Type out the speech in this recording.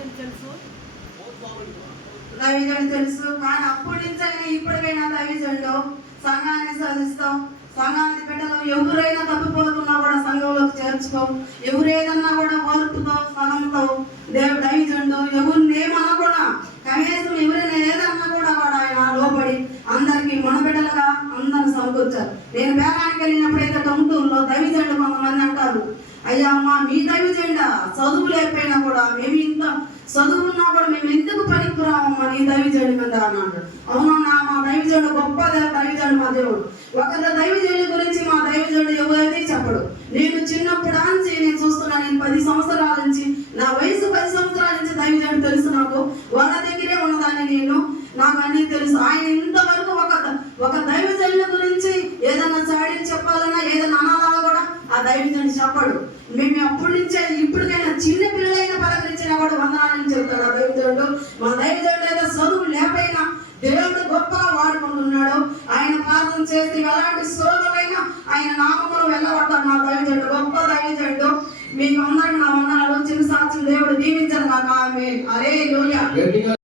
దైవజన్ తెలుసు? తెలుసు. కానీ అప్పటి నుంచి అయినా ఇప్పటికైనా దైవజనుడు సంఘాన్ని సాధిస్తాం. సంఘాన్ని బిడ్డలు ఎవరైనా తప్పిపోతున్నా కూడా సంఘంలోకి చేర్చుకో. ఎవరేదన్నా కూడా ఓర్పుతో సహనంతో దేవు దైవజనుడు ఎవరిని ఏమనకుండా కూడా కనీసం ఎవరైనా ఏదన్నా కూడా వాడు ఆయన లోబడి అందరికీ మన బిడ్డలుగా అందరిని సమకూర్చారు నేను బేరానికి వెళ్ళినప్పుడు అయితే టొంటూరులో దైవజనుడు కొంతమంది అంటారు. అయ్యా అమ్మ మీ దైవజెండా చదువు లేకపోయినా కూడా మేము ఇంత చదువున్నా కూడా మేము ఎందుకు పనికిరామమ్మా నీ దైవజనుడి మీద అన్నాడు. అవునన్నా మా దైవజనుడు గొప్ప దే- దైవజనుడు మా దేవుడు. ఒకరి దైవజనుడి గురించి మా దైవజనుడు ఎవరైతే చెప్పడు. నేను చిన్నప్పుడు నుంచి నేను చూస్తున్నా నేను పది సంవత్సరాల నుంచి నా వయసు పది సంవత్సరాల నుంచి దైవజనుడు తెలుసు నాకు. వాళ్ళ దగ్గరే ఉన్నదాన్ని నేను. నాకు అన్ని తెలుసు. ఆయన ఇంతవరకు ఒక ఒక దైవజనుల గురించి ఏదైనా చాడీలు చెప్పాలన్నా ఏదైనా అనాలన్నా కూడా ఆ దైవజనుడు చెప్పడు. మేము అప్పటి నుంచే ఇప్పటికైనా చిన్న పిల్లలైనా పలకరించినా కూడా వందనాలని చెప్తాడు ఆ దైవజనుడు మా దైవజనుడు ఏదో చదువు లేకపోయినా దేవుడు గొప్పగా వాడుకుంటున్నాడు ఆయన ప్రార్థన అలాంటి ఎలాంటి సోదరులైనా ఆయన నామములు వెళ్ళబడ్డారు. నా దైవజనుడు గొప్ప దైవజనుడు మీకు అందరికి నా వందనాలు చిన్న సాక్షులు దేవుడు దీవించారు నాకు ఆమె అరే లోయ